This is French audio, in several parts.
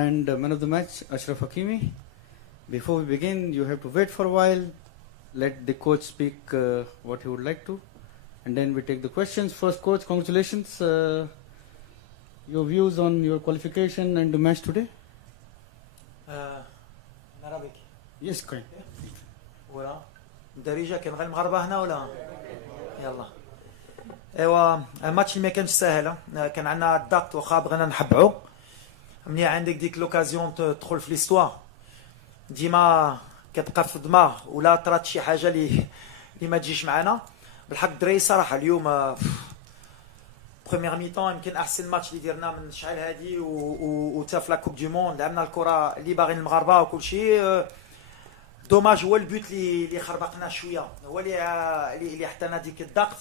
And man of the match, Ashraf Hakimi. Before we begin, you have to wait for a while. Let the coach speak what he would like to. And then we take the questions. First, coach, congratulations. Your views on your qualification and the match today? in Arabic. Yes, correct. ولا الدارجه كان غير المغاربه هنا ولا يلا. ايوا الماتش اللي ما كانش ساهل، كان عندنا الضغط واخا بغينا نحبعو. مني عندك ديك لوكازيون تدخل في ليستوار ديما كتبقى في الدماغ ولا طرات شي حاجه اللي ما تجيش معنا. بالحق الدراري صراحه اليوم بروميير ميطون يمكن احسن ماتش اللي درنا من شحال هادي وتا في لا كوب دو موند لعبنا الكره اللي باغيين المغاربه وكل شيء. دوماج هو البوت اللي خربقنا شويه، هو اللي حطينا ديك الضغط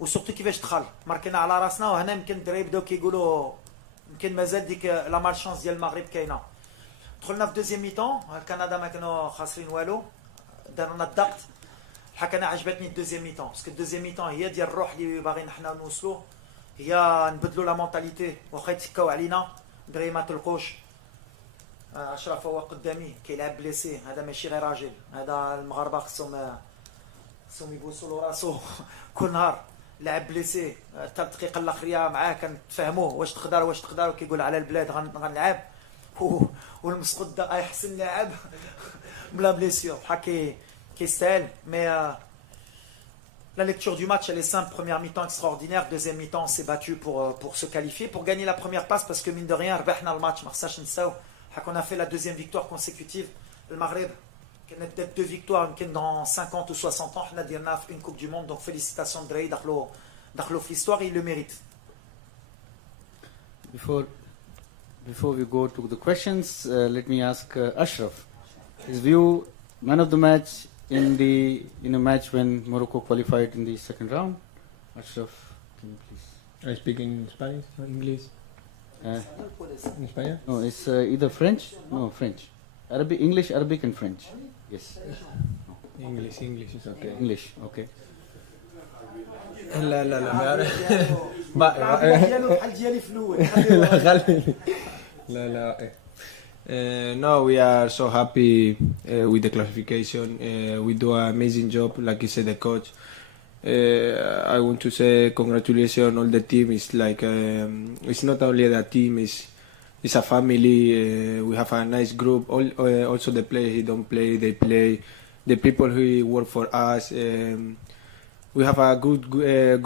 وسورتو كيفاش دخل ماركينا على راسنا. وهنا يمكن الدراري بداو كيقولوا يمكن مازال ديك لا مالشانس ديال المغرب كاينه. دخلنا في دوزيام ميطون، كندا ما كانوا خاسرين والو، دارنا الضغط. الحق انا عجبتني الدوزيام ميطون باسكو الدوزيام ميطون هي ديال الروح اللي باغيين حنا نوصلوا، هي نبدلوا لا مونتاليتي واخا يتكاو علينا الدراري ما تلقوش. اشرف هو قدامي كيلعب بليسي، هذا ماشي غير راجل، هذا المغاربه خصهم يبوسوا له راسو كل نهار. لعب بليسي حتى الدقيقه الاخريه معاه كنتفاهموه واش تقدر وكيقول على البلاد غنلعب والمسقط دا احسن لاعب بلا بليسيور بحال كيستاهل. مي la lecture du match elle est simple. Première mi-temps extraordinaire, deuxième mi-temps on s'est battu pour se qualifier, pour gagner la première place parce que mine de rien ربحنا الماتش ما خصناش نساو. On a fait la deuxième victoire consécutive. Le Maghreb كانت peut-être 2 victoires يمكن dans 50 ou 60 ans حنا ديرنا في une coupe du monde, donc félicitations الدراري دخلوا في l'histoire et ils le méritent. Before we go to the questions, let me ask Ashraf his view, man of the match in a match when Morocco qualified in the second round. Ashraf, can you please? I speak in Spanish or English? In Spanish? No, it's either French. No, French. Arabic, English, Arabic, and French. Yes. English is okay. English, okay. لا ما أعرف. بحال ديالي في الاول. لا. No, we are so happy with the classification. We do an amazing job, like you said, the coach. I want to say congratulations all the team. It's like it's not only the team, it's a family. We have a nice group. Also the players who don't play, they play. The people who work for us. We have a good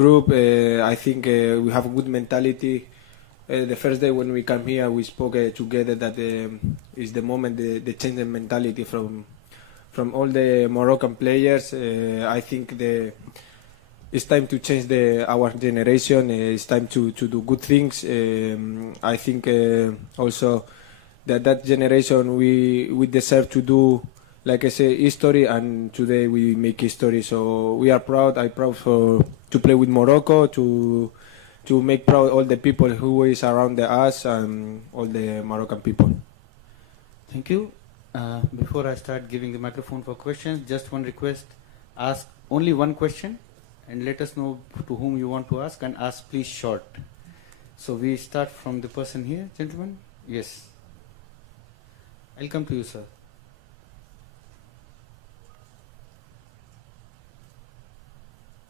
group. I think we have a good mentality. The first day when we come here, we spoke together that is the moment the change in mentality from all the Moroccan players. I think it's time to change our generation. It's time to do good things. I think also that generation we deserve to do, like I say, history, and today we make history. So we are proud. I'm proud to play with Morocco, to make proud all the people who is around us and all the Moroccan people. Thank you. Before I start giving the microphone for questions, just one request: ask only one question, and let us know to whom you want to ask, and ask please short. So we start from the person here, gentlemen. Yes. I'll come to you, sir.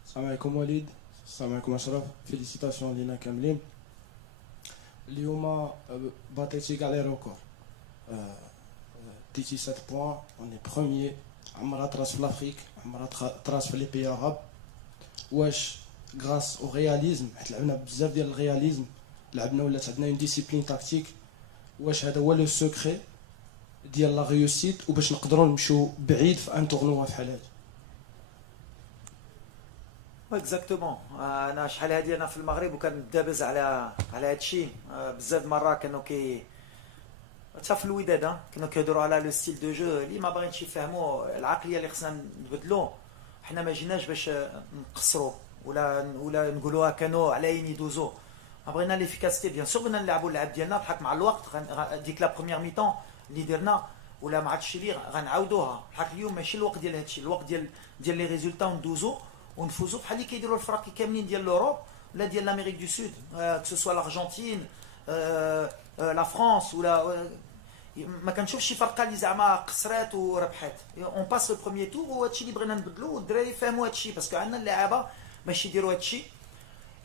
السلام عليكم وليد. السلام عليكم اشرف. فيليسيتاسيون لينا كاملين. اليوم باتيتي كاع لي ريكور، ديتي 7 بوان، اوني بروميي. عمرها تراس في لافريك، عمرها تراس في لي بي عرب. واش غراس او رياليزم، حيت لعبنا بزاف ديال الرياليزم، لعبنا ولات عندنا اون ديسيبلين تاكتيك. واش هذا هو لو سوكري ديال لا ريوسيت وباش نقدروا نمشيو بعيد في ان تورنوا بحال هذا؟ اكزاكتومون. انا شحال هادي انا في المغرب وكندابز على هذا الشيء بزاف مرات. كانوا حتى في الوداد كانوا كيهضروا على لو ستيل دو جو اللي ما باغينش يفهموا العقليه اللي خصنا نبدلو. حنا ما جيناش باش نقصروا ولا نقولوها كانوا على يدوزو. بغينا ليفيكاسيتي بيان سور، بغينا نلعبوا اللعب ديالنا بحال مع الوقت. ديك لا بروميير ميطون اللي درنا ولا ما عادش لي غنعاودوها. بحال اليوم ماشي الوقت ديال هادشي، الوقت ديال لي ريزولتا وندوزو ونفوزوا بحال اللي كيديروا الفرق كاملين ديال لوروب ولا ديال لامريك دو سود، كو سوا الارجنتين لا فرانس ولا ما كنشوفش شي فرقه اللي زعما قصرات وربحات. اون باس لو بروميير تور وهادشي اللي بغينا نبدلو والدراري يفهموا هادشي باسكو عندنا اللعابه باش يديروا هادشي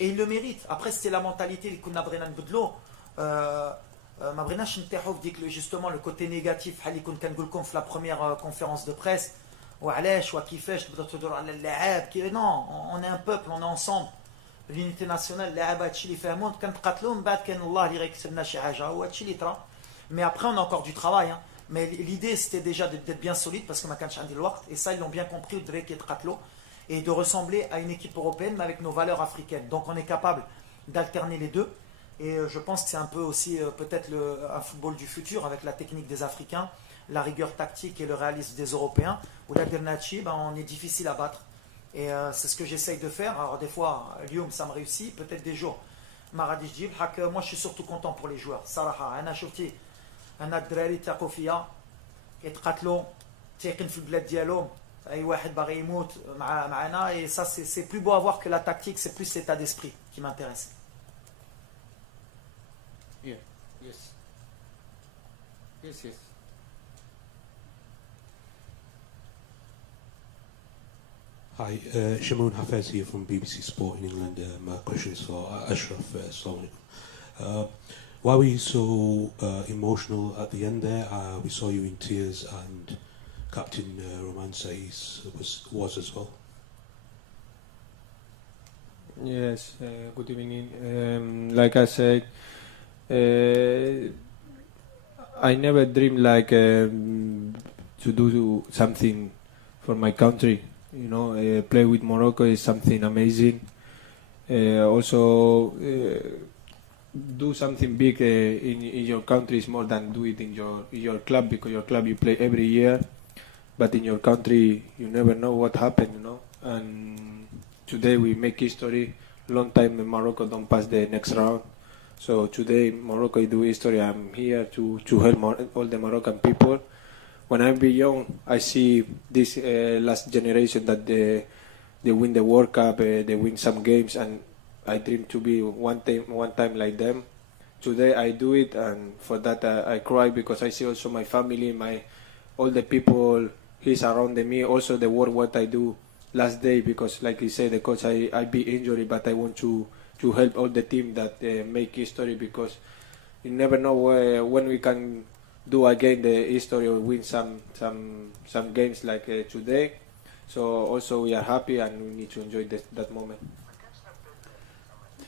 اي لو ميريت. ابري سيتي لا مونتاليتي اللي كنا بغينا نبدلو. ما بغيناش نطيحوا في ديك جوستومون لو كوتي نيجاتيف بحال اللي كنت كنقول لكم في لا بروميير كونفيرونس دو بريس وعلاش وكيفاش تبدا تهضر على اللاعب كي نو اون ان بوبل اون انصومبل لونيتي ناسيونال. اللاعب هادشي اللي فهموه كنتقاتلوا من بعد كان الله اللي غيكتب لنا شي حاجه وهادشي اللي طرا. Mais après, on a encore du travail. Hein. Mais l'idée, c'était déjà d'être bien solide parce que Makan Chandi Loire, et ça, ils l'ont bien compris, Drake et Tratlo, et de ressembler à une équipe européenne, mais avec nos valeurs africaines. Donc, on est capable d'alterner les deux. Et je pense que c'est un peu aussi peut-être un football du futur avec la technique des Africains, la rigueur tactique et le réalisme des Européens. Où la Dernachi, on est difficile à battre. Et c'est ce que j'essaye de faire. Alors, des fois, Lyon, ça me réussit. Peut-être des jours, Maradi Jib. Moi, je suis surtout content pour les joueurs. Saraha, Anna Chouti. انا الدراري تاقوا فيا يتقاتلوا تايقين في البلاد ديالهم اي واحد باغي يموت معنا. Et ça c'est plus beau à voir que la tactique, c'est plus l'état d'esprit qui m'intéresse. Yeah. Yes. Yes, yes. Hi, Shamoon Hafez here from BBC Sport in England. My question is for Ashraf Solomon. Why were you so emotional at the end there? We saw you in tears, and Captain Roman Saiz was as well. Yes, good evening. Like I said, I never dreamed like to do something for my country. You know, play with Morocco is something amazing. Also. Do something big in your country is more than do it in your club, because your club you play every year, but in your country you never know what happened, you know. And today we make history. Long time Morocco don't pass the next round, so today Morocco do history. I'm here to help all the Moroccan people. When I be young, I see this last generation that they win the World Cup, they win some games, and I dream to be one time like them. Today I do it, and for that I cry because I see also my family, all the people he's around me. Also the work what I do last day, because like you say, the coach I be injured, but I want to help all the team that make history, because you never know when we can do again the history or win some games like today. So also we are happy and we need to enjoy that moment.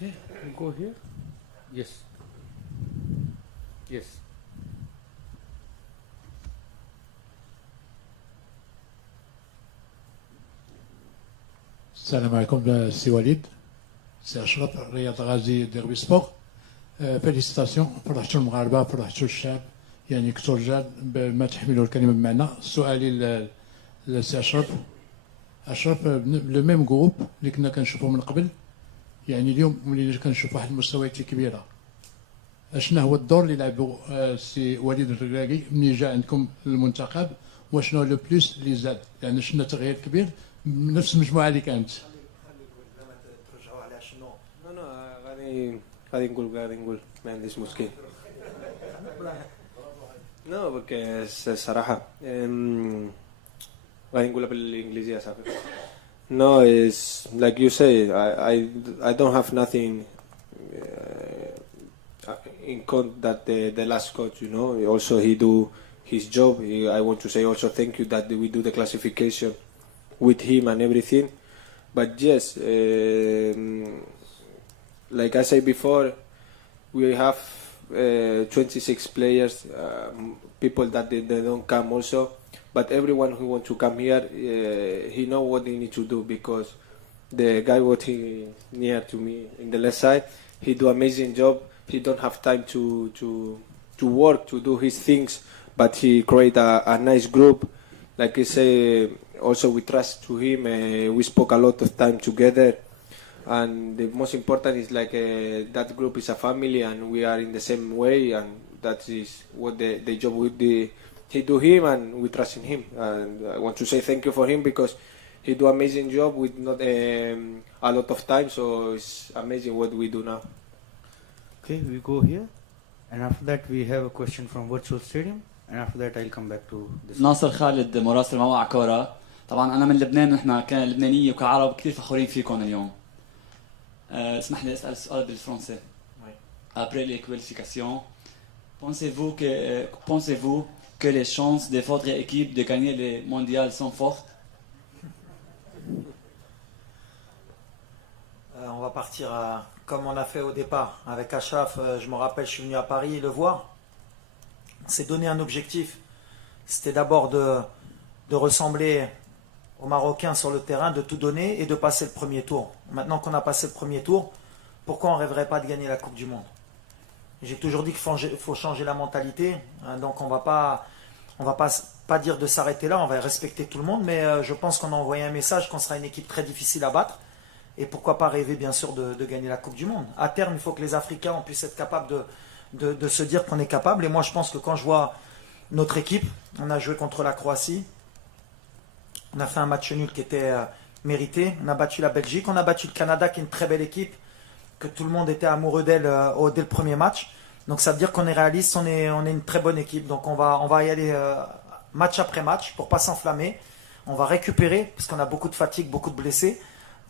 Okay, we'll go here. Yes. Yes. السلام عليكم سي وليد، سي اشرف، رياض غازي ديربي سبور. فيليسيتاسيون، فرحتوا المغاربه، فرحتوا الشعب، يعني كنتوا رجال ما تحملوا الكلمه بمعنى. سؤالي لسي اشرف، لو ميم جروب اللي كنا كنشوفوا من قبل، يعني اليوم ولينا كنشوف واحد المستويات كبيره. اشنا هو الدور اللي لعبوا السي وليد الركراكي ملي جا عندكم المنتخب، وشنو لو بلوس اللي زاد؟ يعني شنا تغيير كبير من نفس المجموعه اللي كانت. ترجعوا على شنو؟ No, غادي نقول ما عنديش مشكل. No, porque صراحة غادي نقولها بالإنجليزية صافي. No, it's like you say. I don't have nothing in count that the last coach. You know, also he do his job. I want to say also thank you that we do the classification with him and everything. But yes, like I said before, we have 26 players, people that they don't come also. But everyone who wants to come here, he know what they need to do, because the guy what he near to me in the left side, he do amazing job. He don't have time to work to do his things, but he create a nice group. Like I say, also we trust to him. We spoke a lot of time together, and the most important is like that group is a family, and we are in the same way, and that is what the job with he do him, and we trust in him. And I want to say thank you for him, because he do amazing job with not a lot of time, so it's amazing what we do now. Okay, we go here. And after that, we have a question from Virtual Stadium. And after that, I'll come back to this. ناصر خالد مراسل موقع كورة. طبعا أنا من لبنان ونحن كلبنانية وكعرب كثير فخورين فيكم اليوم. اسمح لي أسأل السؤال بالفرنسي. Après les qualifications, pensez-vous que les chances de votre équipe de gagner les mondiales sont fortes? On va partir comme on a fait au départ avec Achraf. Je me rappelle, je suis venu à Paris le voir. C'est donner un objectif. C'était d'abord de ressembler aux Marocains sur le terrain, de tout donner et de passer le premier tour. Maintenant qu'on a passé le premier tour, pourquoi on ne rêverait pas de gagner la Coupe du Monde? J'ai toujours dit qu'il faut changer la mentalité. Donc on va pas dire de s'arrêter là, on va respecter tout le monde. Mais je pense qu'on a envoyé un message qu'on sera une équipe très difficile à battre. Et pourquoi pas rêver bien sûr de gagner la Coupe du Monde. À terme, il faut que les Africains on puisse être capables de se dire qu'on est capable. Et moi je pense que quand je vois notre équipe, on a joué contre la Croatie. On a fait un match nul qui était mérité. On a battu la Belgique. On a battu le Canada qui est une très belle équipe. Que tout le monde était amoureux d'elle dès le premier match. Donc ça veut dire qu'on est réaliste, on est une très bonne équipe. Donc on va y aller match après match pour pas s'enflammer. On va récupérer parce qu'on a beaucoup de fatigue, beaucoup de blessés.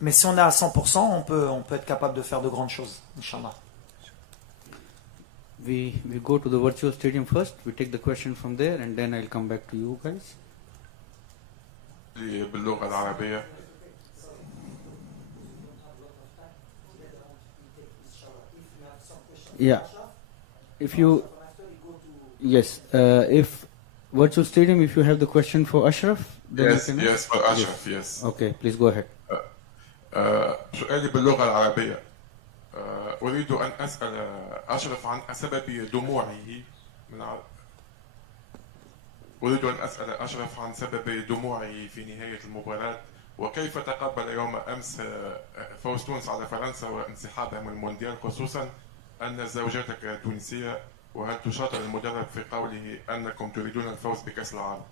Mais si on est à 100%, on peut être capable de faire de grandes choses, Inch'Allah. We go to the Virtual Stadium first. We take the question from there and then I'll come back to you guys. باللغة العربية. Yeah. If Virtual Stadium, if you have the question for Ashraf, then yes, for Ashraf, yes. Okay, please go ahead. سؤالي باللغة العربية. أريد أن أسأل أشرف عن سبب دموعه أريد أن أسأل أشرف عن سبب دموعه في نهاية المباراة وكيف تقبل يوم أمس فوز تونس على فرنسا وانسحابها من المونديال خصوصا أن زوجتك تونسية وهل تشاطر المدرب في قوله أنكم تريدون الفوز بكأس العالم؟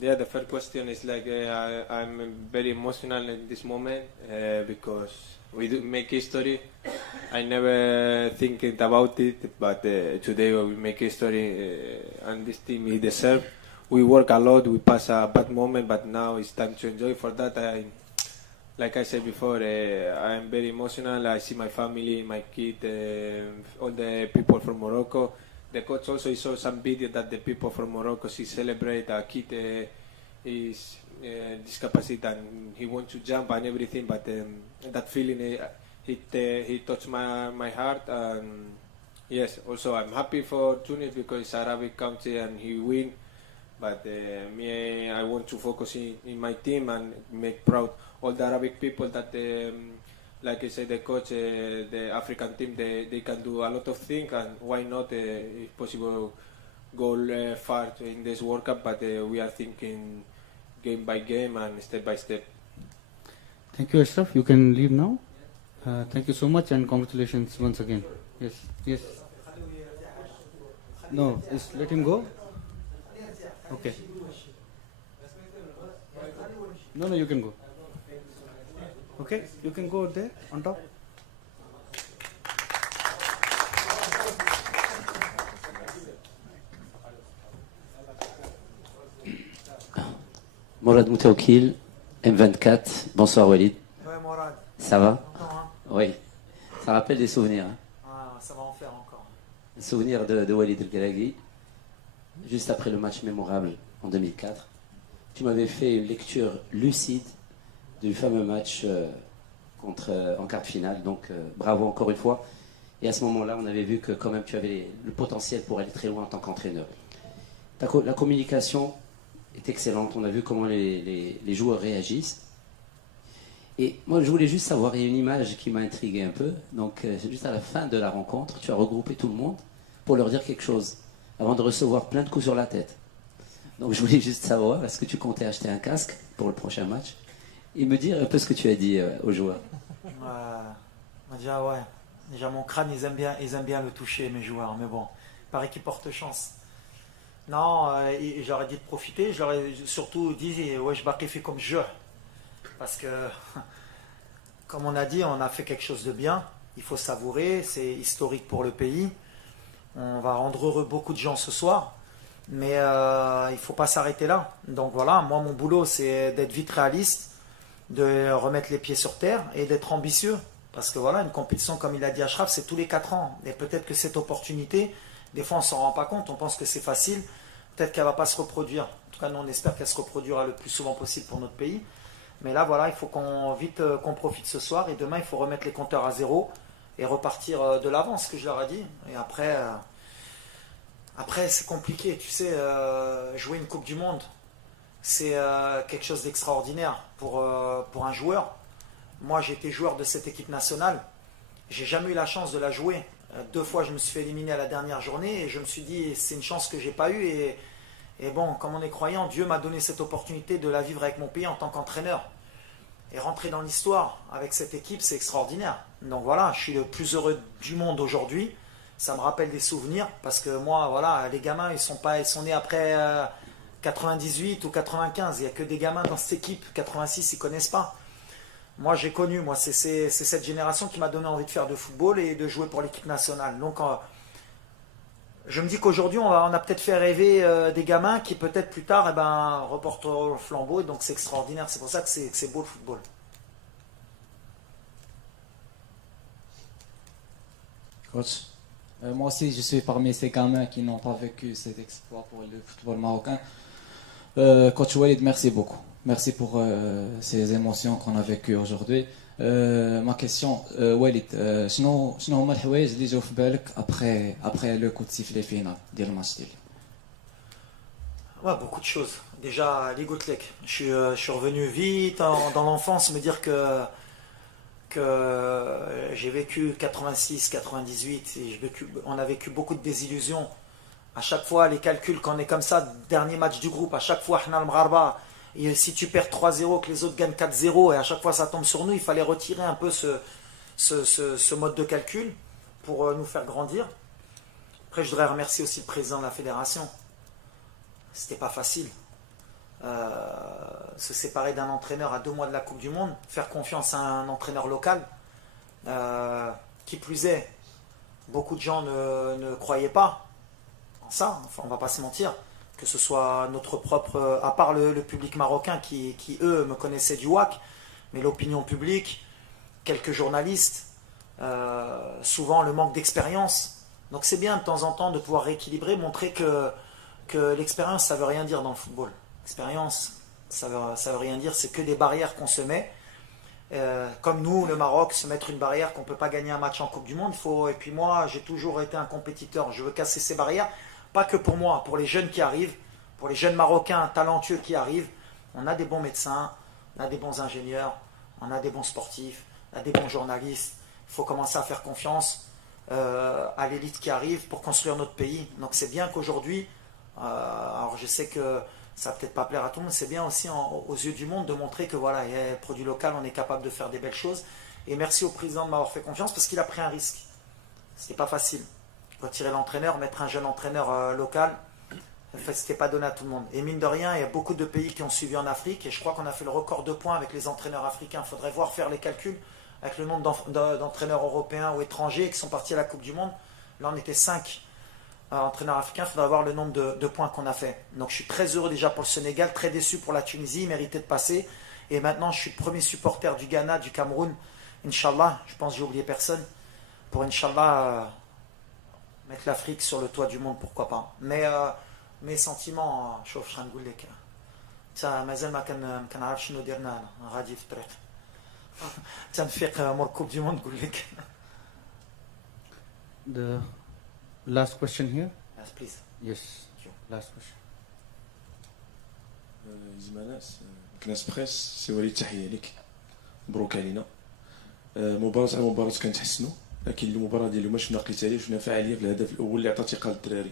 Yeah, the first question is like I'm very emotional in this moment because we do make history. I never think about it, but today we make history and this team we deserve. We work a lot, we pass a bad moment, but now it's time to enjoy. For that, like I said before, I'm very emotional. I see my family, my kid, all the people from Morocco. The coach also saw some video that the people from Morocco celebrate a kid is discapacited and he wants to jump and everything, but that feeling he touched my heart. And yes, also I'm happy for Tunis because it's Arabic country and he win. But I want to focus in my team and make proud all the Arabic people that. Like I said, the coach, the African team, they can do a lot of things, and why not, if possible, go far in this World Cup, but we are thinking game by game and step by step. Thank you, Ashraf. You can leave now. Thank you so much and congratulations once again. Yes. No, just let him go. Okay. No, you can go. Okay, you can go there on top. Morad Moutaoukil, M24. Bonsoir Walid. Ouais, Morad. Ça va? Hein? Oui. Ça rappelle des souvenirs. Hein? Ah, ça va en faire encore. Les souvenirs de Walid El-Ghalaghi. Juste après le match mémorable en 2004. Tu m'avais fait une lecture lucide du fameux match en quart de finale. Donc bravo encore une fois. Et à ce moment-là, on avait vu que quand même tu avais le potentiel pour aller très loin en tant qu'entraîneur. La communication est excellente. On a vu comment les joueurs réagissent. Et moi, je voulais juste savoir, il y a une image qui m'a intrigué un peu. Donc juste à la fin de la rencontre, tu as regroupé tout le monde pour leur dire quelque chose. avant de recevoir plein de coups sur la tête. Donc je voulais juste savoir, est-ce que tu comptais acheter un casque pour le prochain match et me dire un peu ce que tu as dit aux joueurs? Déjà, ouais. Déjà, mon crâne, ils aiment bien le toucher, mes joueurs. Mais bon, il paraît qu'ils portent chance. Non, j'aurais dit de profiter. J'aurais surtout dit, ouais, je baqi fait comme je. Parce que, comme on a dit, on a fait quelque chose de bien. Il faut savourer. C'est historique pour le pays. On va rendre heureux beaucoup de gens ce soir. Mais il ne faut pas s'arrêter là. Donc voilà, moi, mon boulot, c'est d'être vite réaliste, de remettre les pieds sur terre et d'être ambitieux. Parce que voilà, une compétition, comme il a dit Achraf, c'est tous les 4 ans. Et peut-être que cette opportunité, des fois on ne s'en rend pas compte, on pense que c'est facile, peut-être qu'elle ne va pas se reproduire. En tout cas, nous on espère qu'elle se reproduira le plus souvent possible pour notre pays. Mais là, voilà, il faut qu'on profite ce soir. Et demain, il faut remettre les compteurs à zéro et repartir de l'avant, ce que je leur ai dit. Et après c'est compliqué. Tu sais, jouer une Coupe du Monde, c'est quelque chose d'extraordinaire pour un joueur. Moi, j'ai été joueur de cette équipe nationale. J'ai jamais eu la chance de la jouer. 2 fois, je me suis fait éliminer à la dernière journée et je me suis dit, c'est une chance que j'ai pas eue. Et bon, comme on est croyant, Dieu m'a donné cette opportunité de la vivre avec mon pays en tant qu'entraîneur. Et rentrer dans l'histoire avec cette équipe, c'est extraordinaire. Donc voilà, je suis le plus heureux du monde aujourd'hui. Ça me rappelle des souvenirs parce que moi, voilà, les gamins, ils sont nés après 98 ou 95. Il n'y a que des gamins dans cette équipe. 86, ils connaissent pas. Moi, j'ai connu, c'est cette génération qui m'a donné envie de faire de football et de jouer pour l'équipe nationale. Donc, je me dis qu'aujourd'hui, on a peut-être fait rêver des gamins qui, peut-être plus tard, reporteront le flambeau. Et donc, c'est extraordinaire. C'est pour ça que c'est beau le football. Coach, moi aussi, je suis parmi ces gamins qui n'ont pas vécu cet exploit pour le football marocain. Coach Walid, merci beaucoup. Merci pour ces émotions qu'on a vécues aujourd'hui. Ma question, Walid, شنو هما الحوايج اللي جاو في بالك après le coup de sifflet final ديال الماتش ديال اليوم؟ Ouais, beaucoup de choses. Déjà, les Goutlek. Je suis revenu vite dans l'enfance, me dire que j'ai vécu 86, 98, et on a vécu beaucoup de désillusions. À chaque fois, les calculs, quand on est comme ça, dernier match du groupe, à chaque fois, et si tu perds 3-0, que les autres gagnent 4-0, et à chaque fois ça tombe sur nous, il fallait retirer un peu ce mode de calcul pour nous faire grandir. Après, je voudrais remercier aussi le président de la fédération. C'était pas facile. Se séparer d'un entraîneur à 2 mois de la Coupe du Monde, faire confiance à un entraîneur local, qui plus est, beaucoup de gens ne croyaient pas en ça, enfin on va pas se mentir, que ce soit notre propre, à part le public marocain qui eux me connaissaient du WAC, mais l'opinion publique, quelques journalistes, souvent le manque d'expérience. Donc c'est bien de temps en temps de pouvoir rééquilibrer, montrer que l'expérience ça veut rien dire dans le football. L'expérience ça veut rien dire, c'est que des barrières qu'on se met. Comme nous, le Maroc, se mettre une barrière qu'on ne peut pas gagner un match en Coupe du Monde. Et puis moi, j'ai toujours été un compétiteur. Je veux casser ces barrières, pas que pour moi, pour les jeunes qui arrivent, pour les jeunes Marocains talentueux qui arrivent. On a des bons médecins, on a des bons ingénieurs, on a des bons sportifs, on a des bons journalistes. Il faut commencer à faire confiance à l'élite qui arrive pour construire notre pays. Donc c'est bien qu'aujourd'hui, alors je sais que ça va peut-être pas plaire à tout le monde, c'est bien aussi aux yeux du monde de montrer que voilà, il y a un produit local, on est capable de faire des belles choses. Et merci au président de m'avoir fait confiance parce qu'il a pris un risque. C'était pas facile. Retirer l'entraîneur, mettre un jeune entraîneur local, en fait, c'était pas donné à tout le monde. Et mine de rien, il y a beaucoup de pays qui ont suivi en Afrique et je crois qu'on a fait le record de points avec les entraîneurs africains. Il faudrait voir faire les calculs avec le nombre d'entraîneurs européens ou étrangers qui sont partis à la Coupe du Monde. Là, on était 5 entraîneur africain, il faudra voir le nombre de points qu'on a fait. Donc je suis très heureux déjà pour le Sénégal, très déçu pour la Tunisie, il méritait de passer. Et maintenant je suis le premier supporter du Ghana, du Cameroun. Inch'Allah, je pense que j'ai oublié personne. Pour Inch'Allah, mettre l'Afrique sur le toit du monde, pourquoi pas. Mais mes sentiments, شوف شنو نقول لك. تا مازال ما كنعرف شنو درنا غادي في الطريق. تنفيق مور كوب دي موند نقول لك. The last question here. Yes, please. Yes. Last question. زماناس كناس بريس سي وليد تحيه لك مبروك علينا مباراة على مباراة كنتحسنوا لكن المباراة ديال اليوم شفنا قتالي وشفنا فعالية في الهدف الأول اللي عطى ثقة للدراري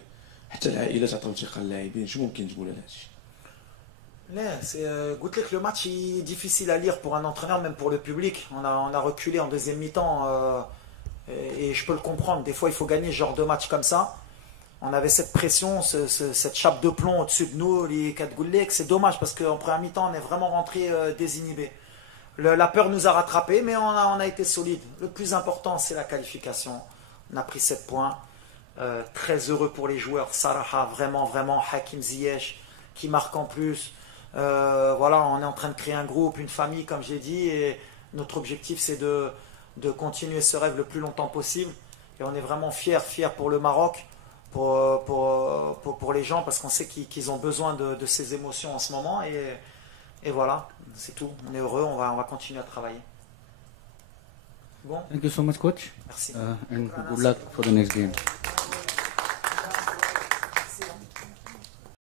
حتى العائلات عطاو ثقه للاعبين، شنو ممكن تقول على هادشي؟ Là, goûte que le match est difficile à lire pour un entraîneur, même pour le public. On a reculé en deuxième mi-temps et je peux le comprendre. Des fois, il faut gagner ce genre de match comme ça. On avait cette pression, cette chape de plomb au-dessus de nous, les 4 goulets. C'est dommage parce qu'en première mi-temps, on est vraiment rentré désinhibé. La peur nous a rattrapés, mais on a été solide. Le plus important, c'est la qualification. On a pris 7 points. Très heureux pour les joueurs. Saraha, vraiment, vraiment. Hakim Ziyech qui marque en plus. Voilà, on est en train de créer un groupe, une famille, comme j'ai dit. Et notre objectif, c'est de continuer ce rêve le plus longtemps possible. Et on est vraiment fiers pour le Maroc. Pour les gens, parce qu'on sait qu'ils ont besoin de ces émotions en ce moment, et voilà, c'est tout. On est heureux, on va continuer à travailler. Bon. Thank you so much, coach. Merci. And good luck for the next game.